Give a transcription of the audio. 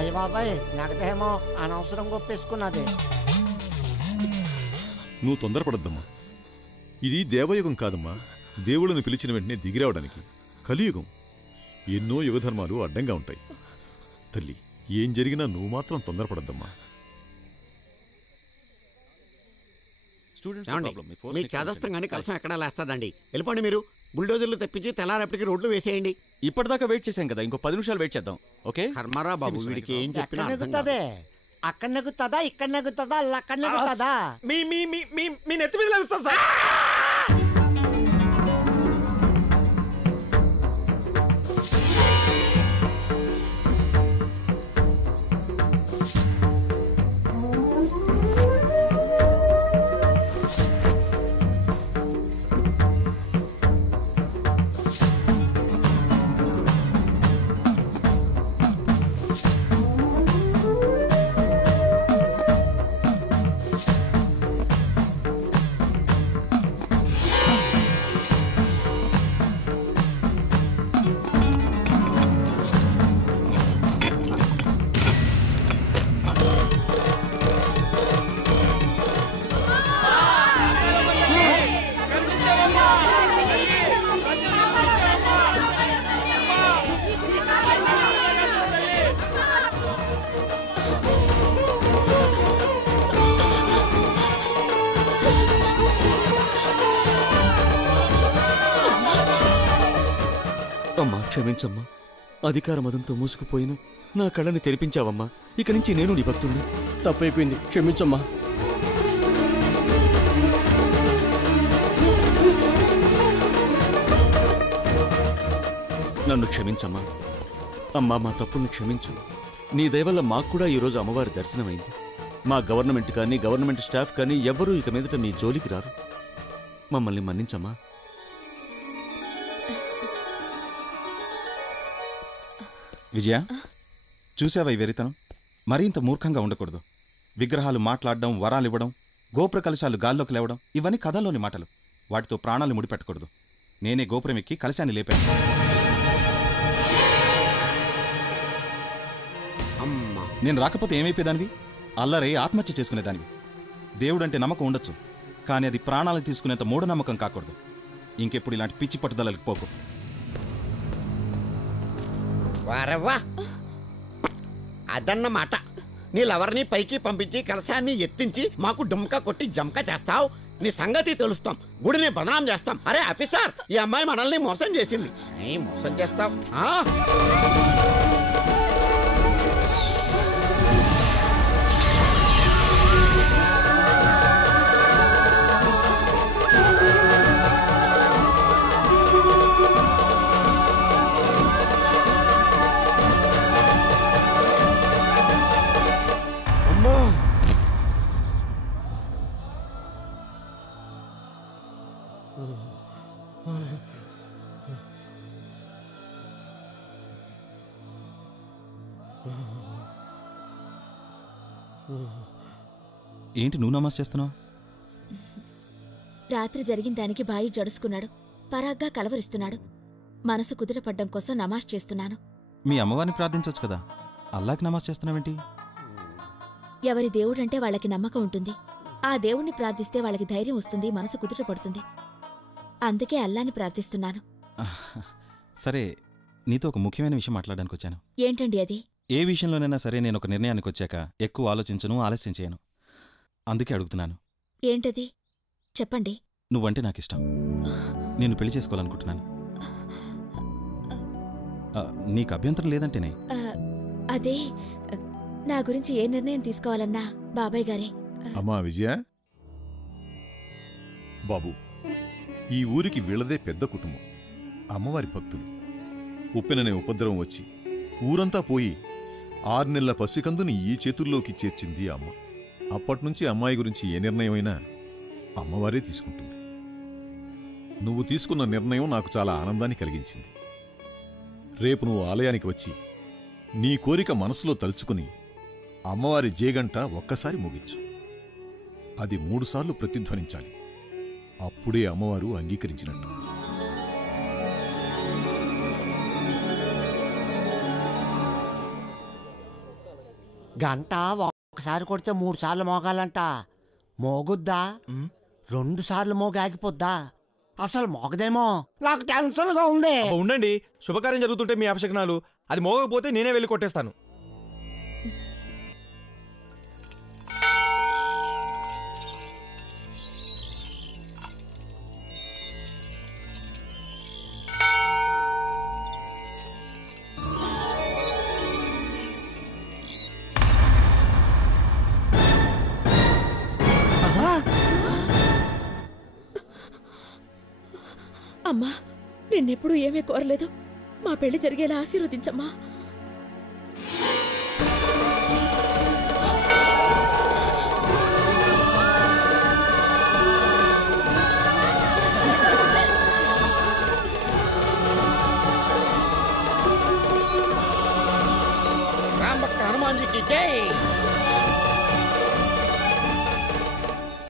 అయ్య బాబాయ్ నాకదేమో అనవసరం గొప్పేసుకున్నది. నువ్వు తొందరపడద్దమ్మా. ఇది దేవయుగం కాదమ్మా, దేవుళ్ళని పిలిచిన వెంటనే దిగిరావడానికి. కలియుగం. ఎన్నో యుగధర్మాలు అడ్డంగా ఉంటాయి. తల్లి, ఏం జరిగినా నువ్వు మాత్రం తొందరపడద్దమ్మా. మీ చేదస్తంగానే కలసం ఎక్కడా లేస్తాదండి. వెళ్ళిపోండి మీరు. బుల్డోజర్లు తెప్పించి తెల్లారేపటికి రోడ్లు వేసేయండి. ఇప్పటిదాకా వెయిట్ చేశాం కదా, ఇంకో 10 నిమిషాలు వెయిట్ చేద్దాం. ఓకే కర్మారా బాబు, వీడికి ఏం చెప్పినా నెగుతుంది. అక్కడ నెగుతుందా, ఇక్కడ నెగుతుందా, అక్కడ నెగుతుందా? మీ నెత్తి మీద లేస్తా సార్. అమ్మా క్షమించమ్మా. అధికార మదంతో మూసుకుపోయిన నా కళ్ళని తెరిపించావమ్మా. ఇక నుంచి నేను నీ భక్తుడిని. తప్పైపోయింది, క్షమించమ్మా. నన్ను క్షమించమ్మా. అమ్మా, మా తప్పుల్ని క్షమించు. నీ దయవల్ల మాకు కూడా ఈరోజు అమ్మవారి దర్శనమైంది. మా గవర్నమెంట్ కానీ గవర్నమెంట్ స్టాఫ్ కానీ ఎవ్వరూ ఇక మీదట నీ జోలికి రారు. మమ్మల్ని మన్నించమ్మా. విజయ, చూసావా ఈ వెరితనం? మరింత మూర్ఖంగా ఉండకూడదు. విగ్రహాలు మాట్లాడడం, వరాలివ్వడం, గోపుర కలశాలు గాల్లోకి లేవడం, ఇవన్నీ కథల్లోని మాటలు. వాటితో ప్రాణాలు ముడిపెట్టకూడదు. నేనే గోపురం ఎక్కి కలశాన్ని లేపాను. నేను రాకపోతే ఏమైపోయేదానివి? అల్లరే ఆత్మహత్య చేసుకునేదానివి. దేవుడంటే నమ్మకం ఉండొచ్చు, కానీ అది ప్రాణాలు తీసుకునేంత మూఢనమ్మకం కాకూడదు. ఇంకెప్పుడు ఇలాంటి పిచ్చి పట్టుదలకి పోకు. వారవ్వా, అదన్నమాట. నీళ్ళెవరిని పైకి పంపించి కలశాన్ని ఎత్తించి మాకు డుమ్కా కొట్టి జంకా చేస్తావు. నీ సంగతి తెలుస్తాం, గుడిని బదనాం చేస్తాం. అరే ఆఫీసర్, ఈ అమ్మాయి మనల్ని మోసం చేసింది. మోసం చేస్తావు? ఏంటి నువ్వు నమాజ్ చేస్తున్నావు? రాత్రి జరిగిన దానికి బాయి జడుసుకున్నాడు, పరాగ్గా కలవరిస్తున్నాడు. మనసు కుదుటపడ్డం కోసం నమాజ్ చేస్తున్నాను. మీ అమ్మవారిని ప్రార్థించవచ్చు కదా, అల్లాకి నమాజ్ చేస్తున్నావేంటి? ఎవరి దేవుడంటే వాళ్ళకి నమ్మకం ఉంటుంది. ఆ దేవుణ్ణి ప్రార్థిస్తే వాళ్ళకి ధైర్యం వస్తుంది, మనసు కుదుటపడుతుంది. అందుకే అల్లాని ప్రార్థిస్తున్నాను. సరే, నీతో ఒక ముఖ్యమైన విషయం మాట్లాడడానికి వచ్చాను. ఏంటండి అది? ఏ విషయంలోనైనా సరే నేను ఒక నిర్ణయానికి వచ్చాక ఎక్కువ ఆలోచించను, ఆలస్యం చేయను. అందుకే అడుగుతున్నాను. ఏంటది? చెప్పండి. నువ్వంటే నాకిష్టం. నేను పెళ్లి చేసుకోవాలనుకుంటున్నాను. నీకు అభ్యంతరం లేదంటేనే. అదే, నా గురించి ఏ నిర్ణయం తీసుకోవాలన్నా బాబాయ్ గారే. అమ్మా విజయ, బాబు, ఈ ఊరికి వీళ్ళదే పెద్ద కుటుంబం. అమ్మవారి భక్తులు. ఉప్పెననే ఉపద్రవం వచ్చి ఊరంతా పోయి 6 నెలల పసికందుని ఈ చేతుల్లోకి చేర్చింది అమ్మ. అప్పట్నుంచి అమ్మాయి గురించి ఏ నిర్ణయమైనా అమ్మవారే తీసుకుంటుంది. నువ్వు తీసుకున్న నిర్ణయం నాకు చాలా ఆనందాన్ని కలిగించింది. రేపు నువ్వు ఆలయానికి వచ్చి నీ కోరిక మనసులో తలుచుకుని అమ్మవారి జేగంట ఒక్కసారి ముగించు. అది 3 సార్లు ప్రతిధ్వనించాలి. అప్పుడే అమ్మవారు అంగీకరించినట్టు. గంట ఒకసారి కొడితే 3 సార్లు మోగాలంట. మోగుద్దా? 2 సార్లు మోగి ఆగిపోద్దా? అసలు మోగదేమో. నాకు టెన్షన్ గా ఉంది. ఉండండి, శుభకార్యం జరుగుతుంటే మీ అపశకనాలు. అది మోగకపోతే నేనే వెళ్ళి కొట్టేస్తాను. అమ్మా, నిన్నెప్పుడు ఏమీ కోరలేదు. మా పెళ్లి జరిగేలా ఆశీర్వదించమ్మా. రామ్ భక్త హనుమాన్ జీకి జై.